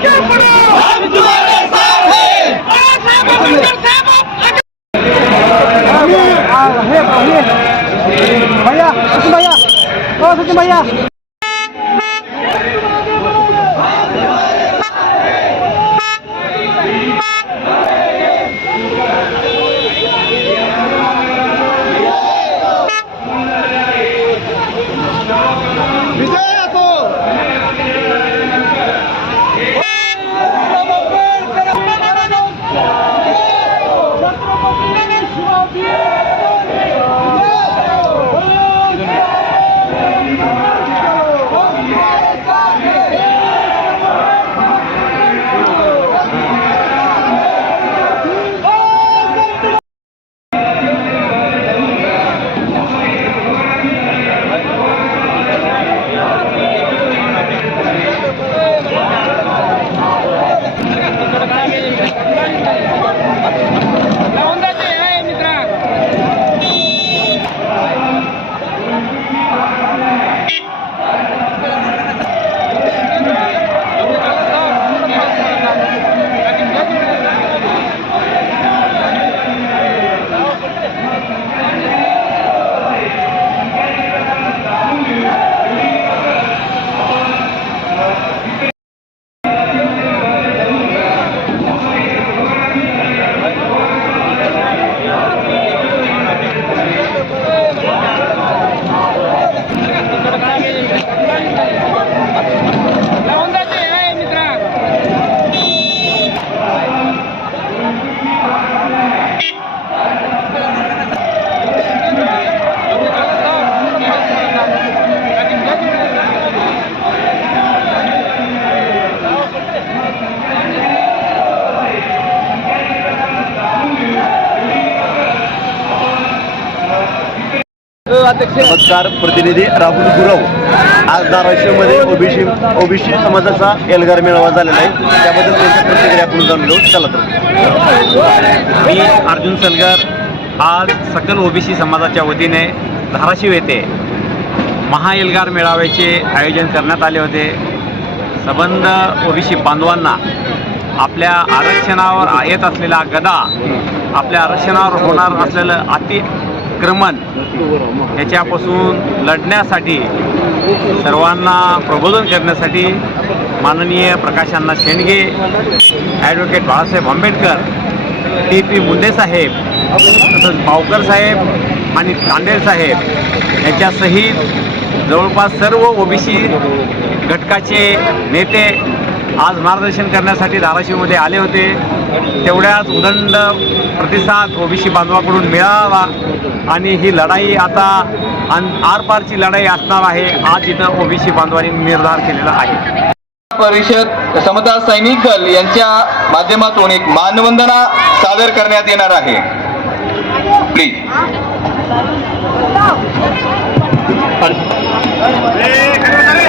हम तुम्हारे साथ हैं। भैया सचिन भैया, ओ सचिन भैया, नमस्कार. प्रतिनिधी राहुल गुरव. आज धाराशिवमध्ये ओबीसी समाजाचा एल्गार मेळावा झालेला आहे. त्याबद्दल त्यांच्या प्रतिक्रिया आपण जाणलो. चला तर. मी अर्जुन सलगर. आज सकल ओबीसी समाजाच्या वतीने धाराशिव येथे महाएल्गार मेळाव्याचे आयोजन करण्यात आले होते. संबंध ओबीसी बांधवांना आपल्या आरक्षणावर येत असलेला गदा, आपल्या आरक्षणावर होणार असलेलं अतिक्रमण याच्यापासून लढण्यासाठी, सर्वांना प्रबोधन करण्यासाठी माननीय प्रकाश अण्णा शेंडगे, ॲडव्होकेट बाळासाहेब आंबेडकर, TP मुंडे साहेब, तसंच पावकर साहेब आणि तांडेल साहेब यांच्यासहित जवळपास सर्व ओबीसी घटकाचे नेते आज मार्गदर्शन करण्यासाठी धाराशिवमध्ये आले होते. तेवढ्याच उदंड प्रतिसाद ओबीसी बांधवाकडून मिळाला आणि ही लढाई आता आरपारची लढाई असणार आहे. आज इथं ओबीसी बांधवांनी निर्धार केलेला आहे. परिषद समता सैनिक दल यांच्या माध्यमातून एक मानवंदना सादर करण्यात येणार आहे. प्लीज.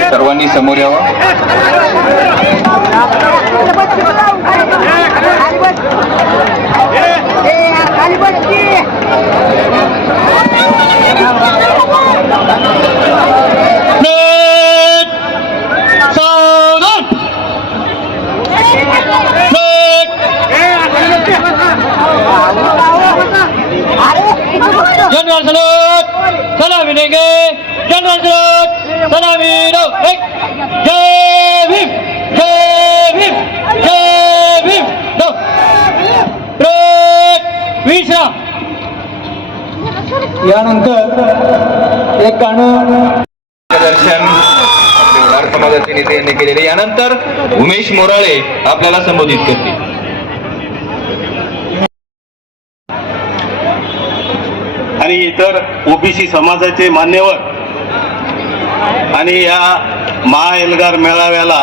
सर्वांनी समोर यावं. जनरल सलूट सलामी देंगे. जनरल सलूट सलामी दो. जय भीम, जय भीम, जय भीम. दो विश्राम. यानंतर एक गाणं दर्शन आपले समाजाचे नेते यांनी केलेले. यानंतर उमेश मोराळे आपल्याला संबोधित करतील. आणि इतर ओबीसी समाजाचे मान्यवर आणि या महाएल्गार मेळाव्याला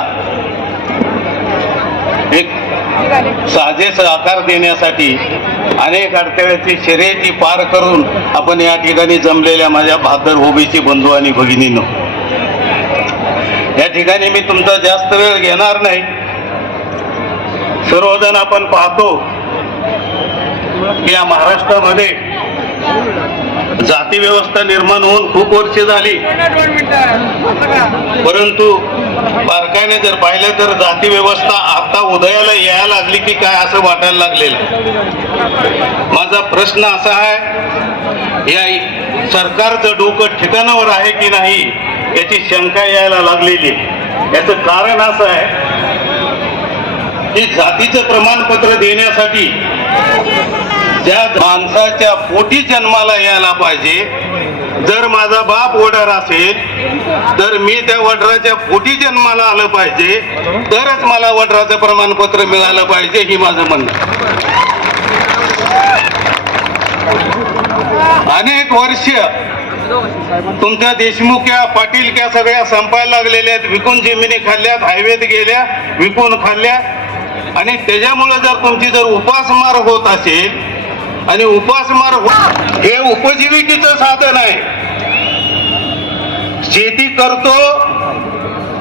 एक साजेस आकार देण्यासाठी अनेक अडथळ्याची शर्यती पार करून आपण या ठिकाणी जमलेल्या माझ्या बहादर ओबीसी बंधू आणि भगिनींनो, या ठिकाणी मी तुमचा जास्त वेळ घेणार नाही. सर्वजण आपण पाहतो की या महाराष्ट्रामध्ये जाती व्यवस्था निर्माण होऊन खूप वर्षे झाली, परंतु बारकाईने जर पाहिलं तर जाती व्यवस्था आता उदयाला यायला लागली की काय असं वाटायला लागलेलं आहे. माझा प्रश्न असा आहे, या सरकारचं डोकं ठिकाणावर आहे की नाही याची शंका यायला लागलेली. याचं कारण असं आहे की जातीचं प्रमाणपत्र देण्यासाठी ज्या माणसाच्या पोटी जन्माला यायला पाहिजे, जर माझा बाप वडार असेल तर मी त्या वडराच्या पोटी जन्माला आलं पाहिजे, तरच मला वडराचं प्रमाणपत्र मिळालं पाहिजे, ही माझं म्हणणं. अनेक वर्ष तुमच्या देशमुख्या पाटीलक्या सगळ्या संपायला लागलेल्या आहेत, विकून जमिनी खाल्ल्यात, हायवेत गेल्या, विकून खाल्ल्या. आणि त्याच्यामुळे जर तुमची जर उपासमार होत असेल आणि उपासमार हे उपजीविकेचं साधन आहे. शेती करतो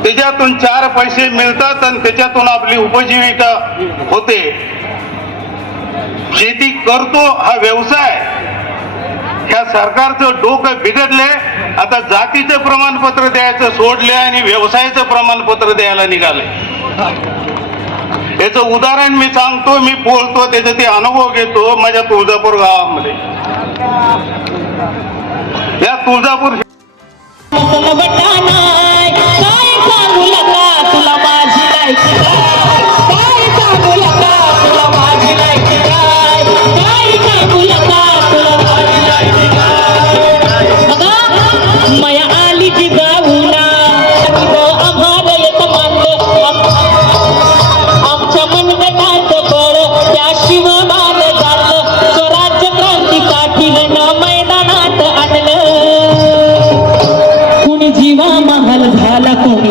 त्याच्यातून 4 पैसे मिळतात आणि त्याच्यातून आपली उपजीविका होते. शेती करतो हा व्यवसाय. ह्या सरकारचं डोकं बिघडले. आता जातीचं प्रमाणपत्र द्यायचं सोडले आणि व्यवसायाचं प्रमाणपत्र द्यायला निघाले. याचं उदाहरण मी सांगतो, मी बोलतो त्याचा ते अनुभव घेतो. माझ्या तुळजापूर गावामध्ये, या तुळजापूर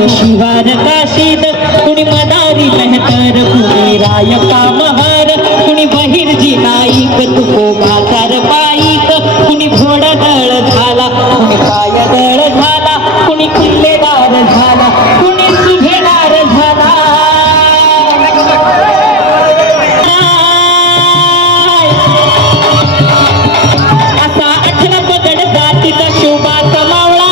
शिवार काशीद कुणी मदारी मेहतर कुणी रायका महार कुणी बहिर्जी नाईक तुको बाजार पाईक कुणी घोडदळ झाला कुणी पायदळ झाला कुणी किल्लेदार झाला कुणी सुभेदार झाला. असा 18 पगड जातीचा शोभा समावला.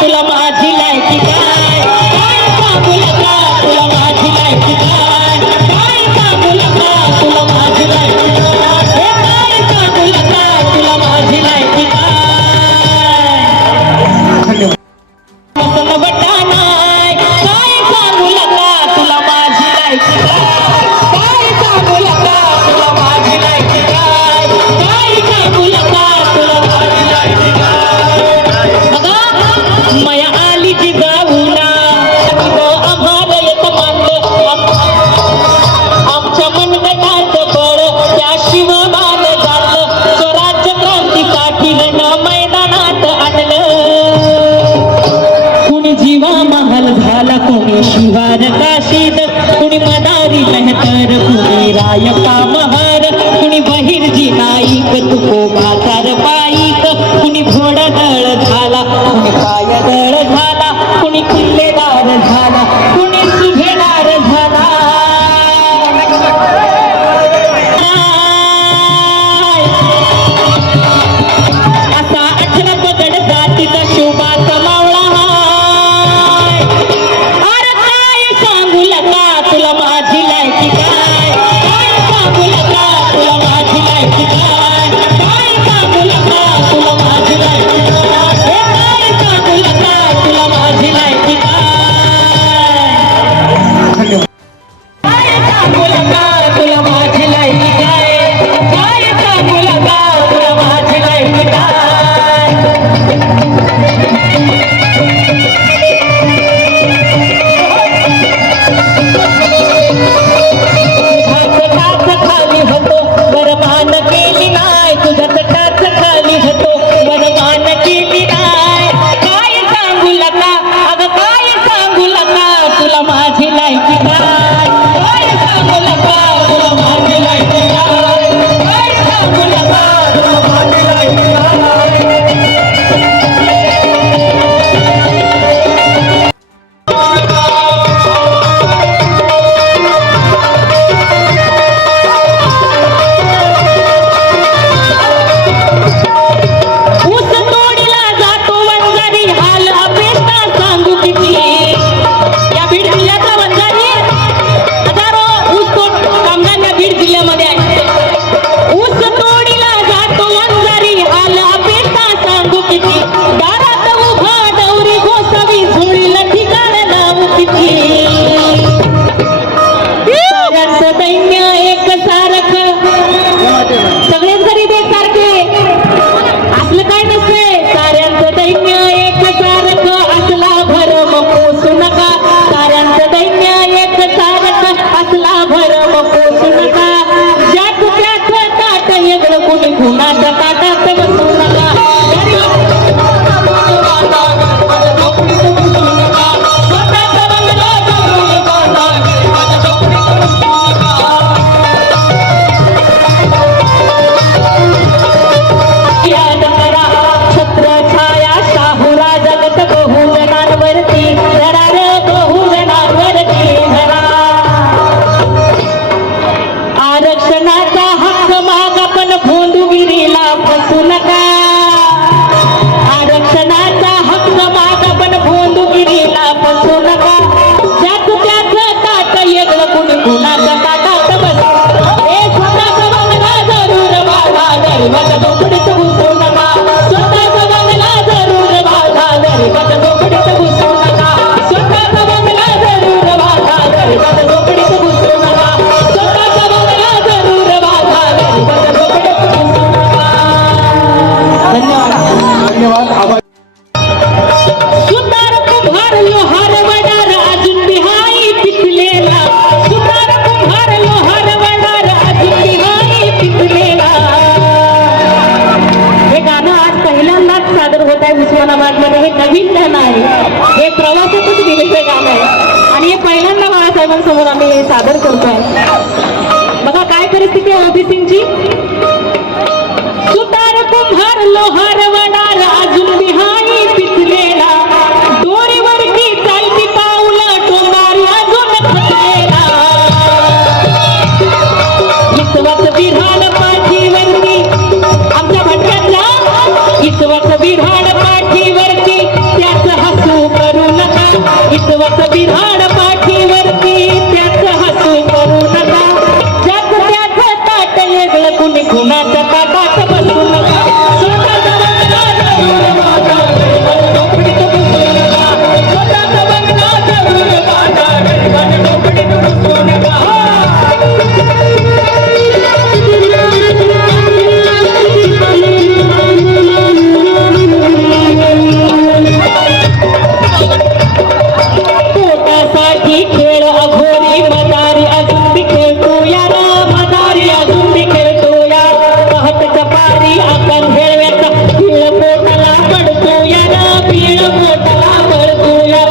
तुला माझी लायकी काय, काय सांगू लका तुला माझी लायकी काय, काय सांगू लका तुला माझी लायकी काय, काय सांगू लका तुला माझी लायकी काय. बटा नाही काय सांगू लका तुला माझी लायकी काय, काय सांगू लका तुला माझी लायकी काय, काय सांगू लका तुला माझी लायकी काय. मया आली जी गाऊना आम्हाला येत मानलं आमच्या मनगटात बळ त्या शिवबान झालं स्वराज्य क्रांती पाटीलनं मैदानात आणलं. कुणी जीवा महाल झाला कुणी शिवार काशीद कुणी मदारी मेहतर कुणी रायका महार कुणी बहिर्जी नाईक तुको बाजार पाईक कुणी घोडदळ झाला कुणी पायदळ झाला कुणी किल्लेदार झाला कुणी सुभेदार झाला. असा 18 पगड जातीचा शोभा समावला. अरे काय सांगू लका तुला माझी लायकी काय, काय सांगू लका तुला माझी लायकी काय, काय सांगू लका तुला माझी लायकी काय, काय सांगू लका तुला माझी लायकी काय. विठ्ठल आहे. हे प्रवासातच दिलेलं गाणं आहे आणि हे पहिल्यांदा बाळासाहेबांसमोर आम्ही हे सादर करतोय. बघा काय परिस्थिती आहे ओबीसींची. सुतार कुंभार लोहार वडार अजून बिहाई पिचलेला, दोरीवरती चालती पाऊला टोंगारी अजून खचलेला. इसवत विधान पाठीवरती आमच्या भटक्यातला, इसवत विधान पाठीवरती त्याच हसू करू नका. इसवत विधान पाठीवरती त्याच हसू करू नका. ज्याच त्याच ताट वेगळं कुणी कुणाच्या ताटात बसू नका. स्वतःचा बंगला जवळ वाटा, झोपडीत बसू नका. स्वतःचा बंगला जवळ वाटा, झोपडीत बसू नका. पोटासाठी खेळ अघोरी मदारी अजून बी खेळतो या रा, मदारी अजून बी खेळतो या. पहाटच्या पारी आपण खेळव्याचा पीळ पोटाला पडतो या रा, पीळ पोटाला पडतो या.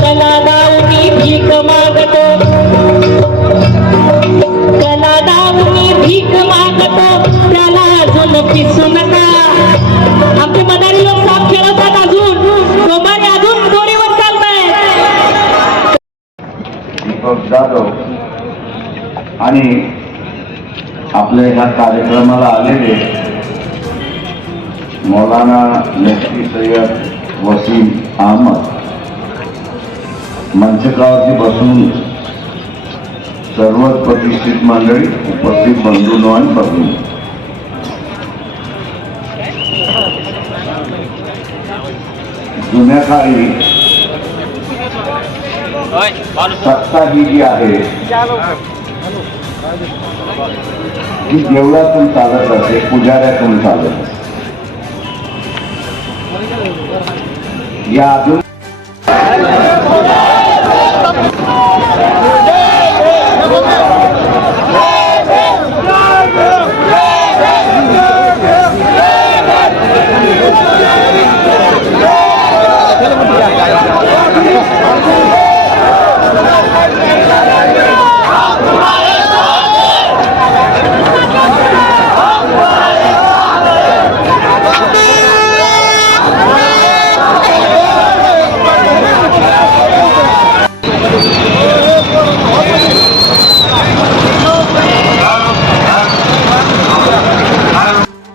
कला दावणी भीक मागतो, कला दावणी भीक मागतो, त्याला अजून पिसू नका. आमचे मदारी लोक साप खेळवतात, अजून सोमारी अजून दोरीवर चालतायत. दीपक जाधव आणि आपल्या ह्या कार्यक्रमाला आलेले मौलाना मुफ्ती सय्यद वसीम अहमद, मंचकावरती बसून सर्वच प्रतिष्ठित मंडळी, उपस्थित बंधूंनो आणि भगिनी, जुन्या काळी सत्ता ही जी आहे ही देवळातून चालत असे, पुजाऱ्यातून चालत असे. या अजून